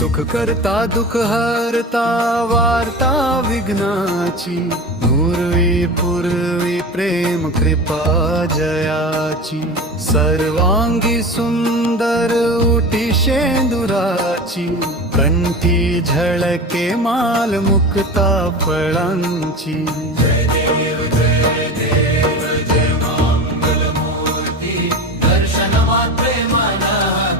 सुख करता दुःख हरता वार्ता विघ्नाची, पूर्वी पूर्वी प्रेम कृपा जयाची, सर्वांगी सुंदर उटी शेंदुराची, कंठी झळके माल मुक्ता फळांची. जय देव जय देव जय मंगल मूर्ती, दर्शन मात्रे मना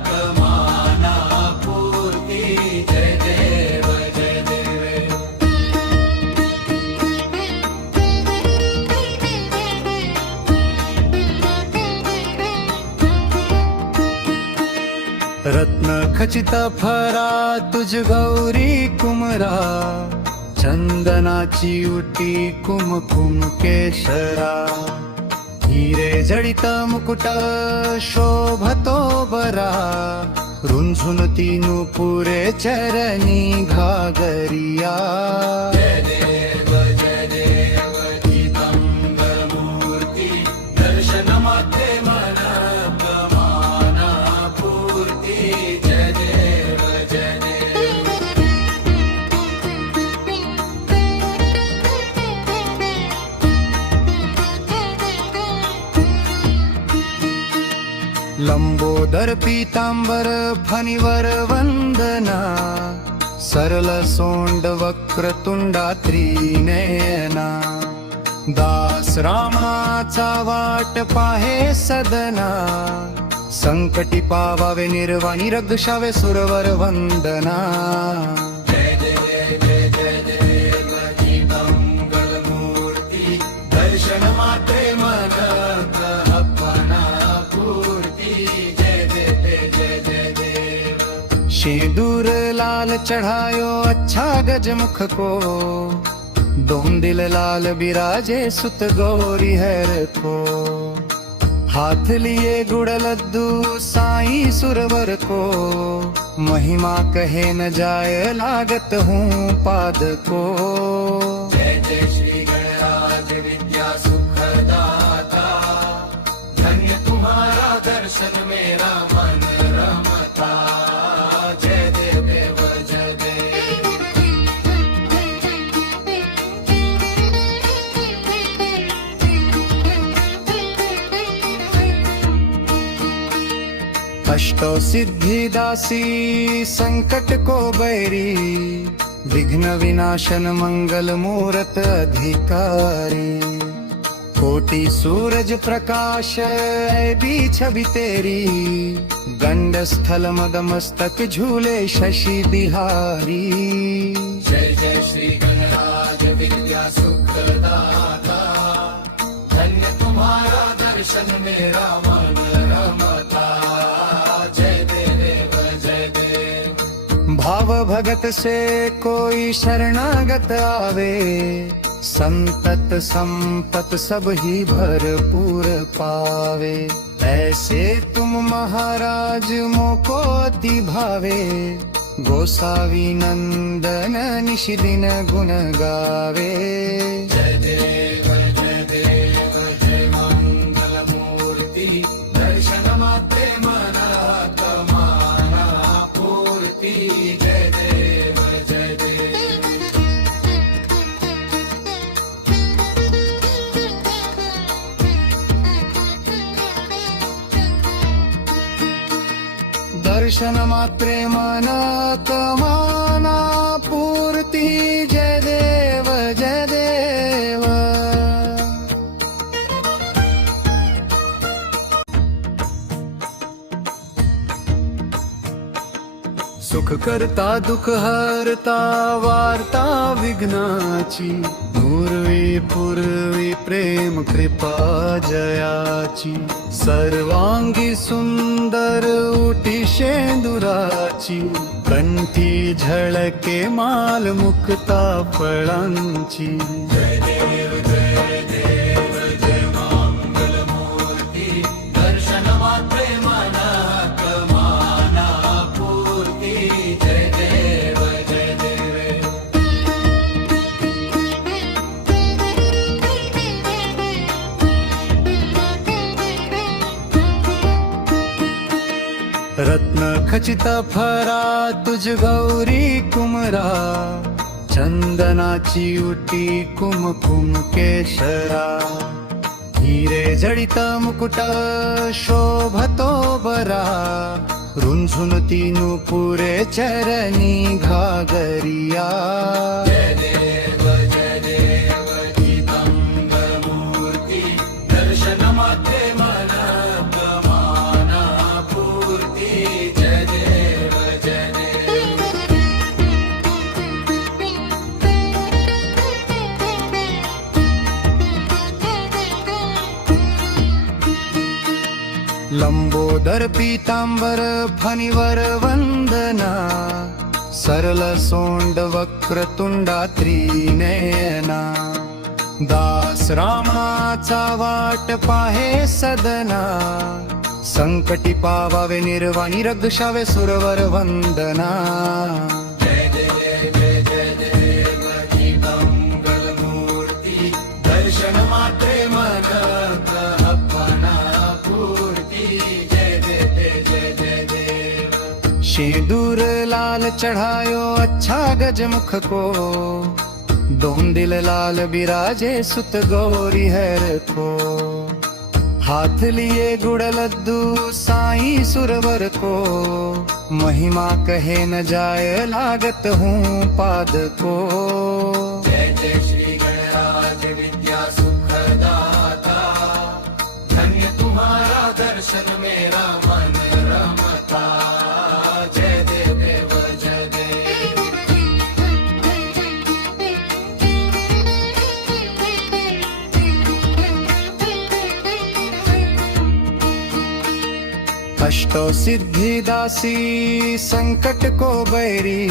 कमाना पूर्ती. जय देव जय देव. रत्न खचित फरा तुझ गौरी कुमरा, चंदनाची उटी कुमकुम केशरा, हिरे जडित मुकुट शोभतो बरा, रुंझुन तीनु पुरे चरणी घागरिया. जय देव जय देव ही मंगल मूर्ती, दर्शन मात्रे मना कमाना पूर्ती. जय देव जय देव. लंबोदर पीतांबर फणीवर वंदना, सरल सोंड वक्रतुंडा त्रिनयना, दास रामाचा वाट पाहे सदना, संकटी पावावे निर्वाणी रक्षावे सुरवर वंदना. जय देव जय जय देव ही मंगल मूर्ती, दर्शन मात्रे मन अपना पूर्ती. जय देव जय जय देव. शेंदूर लाल चढ़ायो अच्छा गजमुख को, दोंदिल लाल बिराजे सुत गौरी हर को, हाथ लिए गुड़ लड्डू साईं सुरवर को, महिमा कहे न जाए लागत हूँ पाद को. जय जय श्री गणराज विद्या सुखदाता, धन्य तुम्हारा दर्शन मेरा मन रमता. जय देव देव जय देव. अष्टो सिद्धि दासी संकट को बैरी, विघ्न विनाशन मंगल मूरत अधिकारी, कोटि सूरज प्रकाश भी छवि तेरी, गंड स्थल मद मस्तक झूले शशि बिहारी. जय जय श्री गणराज विद्या सुखदाता, धन्य तुम्हारा दर्शन मेरा मन रमता. जय देव जय देव. भाव भगत से कोई शरणागत आवे, संतत संपत सब ही भरपूर पावे, ऐसे तुम महाराज मोको अति भावे, गोसावी नंदन निशिदिन गुण गावे. जय देव जय देव जय मंगल मूर्ती, दर्शन मात्रे मना कमाना पूर्ती. जय देव जय देव. दर्शन मात्रे मना कमाना पूर्ती. जय देव जय देव. सुख करता दुःख हरता वार्ता विघ्नाची, पूर्वी पूर्वी प्रेम कृपा जयाची, सर्वांगी सुंदर उटी शेंदुराची, कंठी झळके माल मुक्ता फळांची. जय देव जय देव जय मंगल मूर्ती, दर्शन मात्रे मना कमाना पूर्ती. जय देव जय देव. रत्न खचित फरा तुझ गौरी कुमरा, चंदनाची उटी कुमकुम केशरा, हिरे जडित मुकुट शोभतो बरा, रुंझुन तीनु पुरे चरणी घागरिया. जय देव दिगंबरमूर्ती, दर्शन मात्रे मन गमाना पूर्ती. जय देव जय देव. लंबोदर पीतांबर फणीवर वंदना, सरल सोंड वक्रतुंडा त्रिनयना, दास रामाचा वाट पाहे सदना, संकटी पावावे निर्वाणी रक्षावे सुरवर वंदना. जय देव जय देव दिगंबरमूर्ती, दर्शन मात्रे मन गहपना पूर्ती. जय देव जय जय देव. शेंदूर लाल चढ़ायो अच्छा गजमुख को, दोन दिल लाल बिराजे सुत गौरी हर को, हाथ लिए गुड़ लड्डू साईं सुरवर को, महिमा कहे न जाय लागत हूँ पाद को. जय जय श्री गणराज विद्या सुखदाता, धन्य तुम्हारा दर्शन मेरा मन रमता. जय देव देव जय देव. अष्टो सिद्धि दासी संकट को बैरी,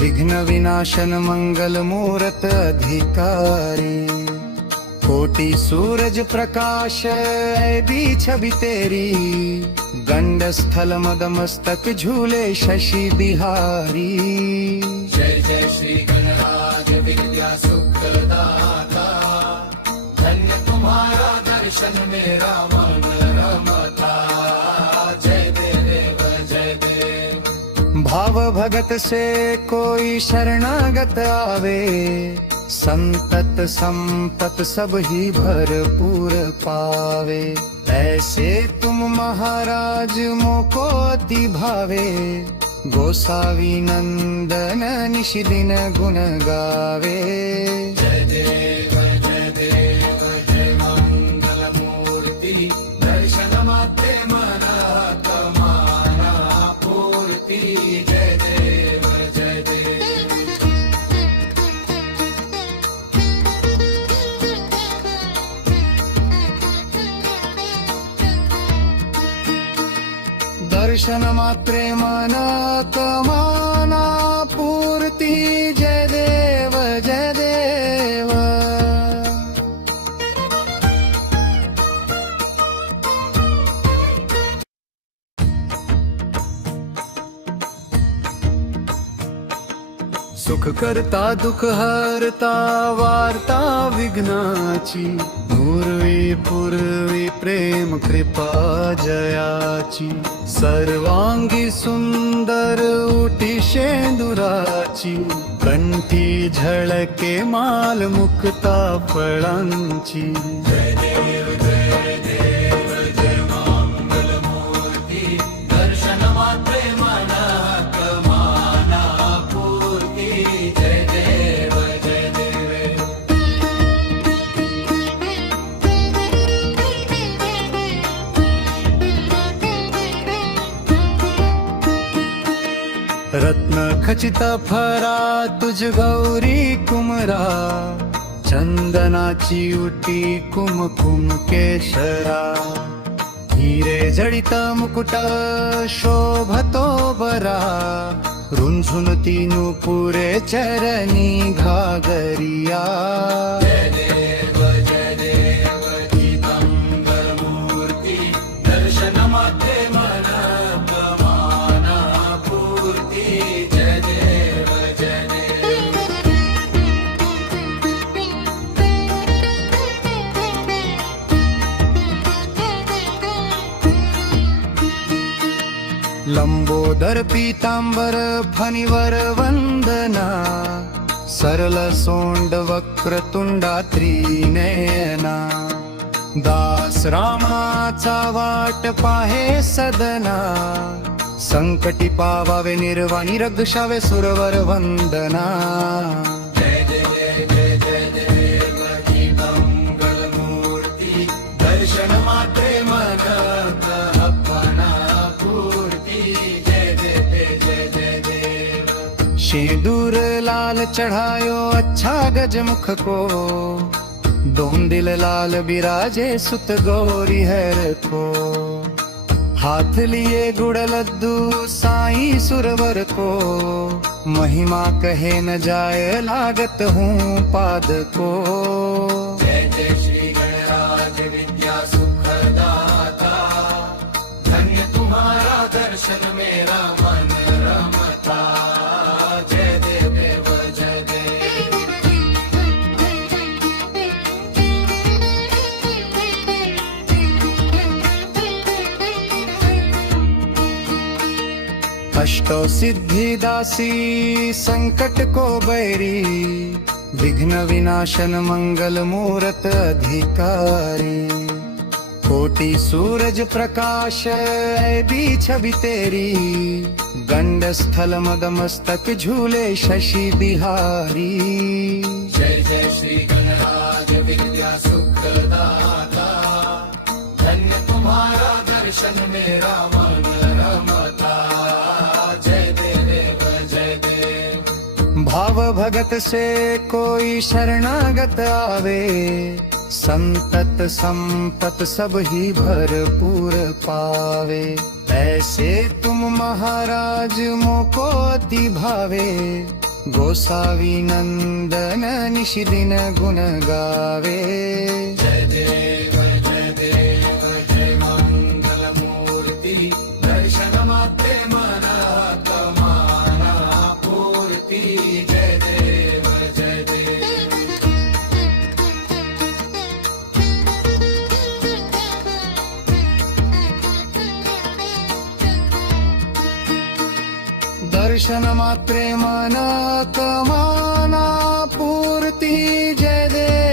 विघ्न विनाशन मंगल मूरत अधिकारी, कोटि सूरज प्रकाश ऐबी छवि तेरी, गंड स्थल मद मस्तक झूले शशि बिहारी. जय जय श्री गणराज विद्या सुखदाता, धन्य तुम्हारा दर्शन मेरा मन रमता. जय देव जय देव. भाव भगत से कोई शरणागत आवे, संतत संपत सब ही भरपूर पावे. ऐसे तुम महाराज मोको अति भावे, गोसावी नंदन निश दिन गुण गावे. जय देव जय देव जय मंगल मूर्ती, दर्शन मात्रे मन गमाना पूर्ती. जय देव जय देव. दर्शन मात्रे मन कमाना पूर्ती. जय देव जय देव. सुख करता दुख हरता वार्ता विघ्नाची, पूर्वी पूर्वी प्रेम कृपा जयाची, सर्वांगी सुंदर उटी शेंदुराची, कंठी झळके माल मुक्ता फळांची. जय देव जय देव जय मंगल मूर्ती, दर्शन मात्रे मन गमाना पूर्ती. जय देव जय देव. रत्न खचित फरा तुझ गौरी कुमरा, चंदनाची उटी कुमकुम केशरा, हिरे जडित मुकुट शोभतो बरा, रुंझुन तीनु पुरे चरणी घागरिया. जय देव दिगंबरमूर्ती, दर्शन मात्रे मन गमाना पूर्ती. जय देव जय देव. लंबोदर पीतांबर फणीवर वंदना, सरल सोंड वक्रतुंडा त्रिनयना, दास रामाचा वाट पाहे सदना, संकटी पावावे निर्वाणी रक्षावे सुरवर वंदना. जय जय जय जय देवकी मंगलमूर्ती, दर्शन मात्रे मन अपना पूर्ती. जय जय जय जय देव. शेदूर लाल चढ़ायो अच्छा गजमुख को, दोन दिल लाल बिराजे सुत गौरी हैर को, हाथ लिए गुड़ लड्डू साईं सुरवर को, महिमा कहे न जाए लागत हूँ पाद को. जय जय श्री गणराज विद्या सुखदाता, धन्य तुम्हारा दर्शन मेरा मन रमता. जय देव देव जय देव. अष्टो सिद्धि दासी संकट को बैरी, विघ्न विनाशन मंगल मूरत अधिकारी. कोटि सूरज प्रकाश भी छवि तेरी, गंड स्थल मद मस्तक झूले शशि बिहारी. जय जय श्री गणराज विद्या सुखदाता, धन्य तुम्हारा दर्शन मेरा मन रमता. भाव भगत से कोई शरणागत आवे, संतत संपत सब ही भरपूर पावे. ऐसे तुम महाराज मोको अति भावे, गोसावी नंदन निश दिन गुण गावे. जय देव जय देव जय मंगल मूर्ति, दर्शन मात्रे मन कमाना पूर्ति. जय देव जय देव. दर्शन मात्रे मन कमाना पूर्ति. जय देव.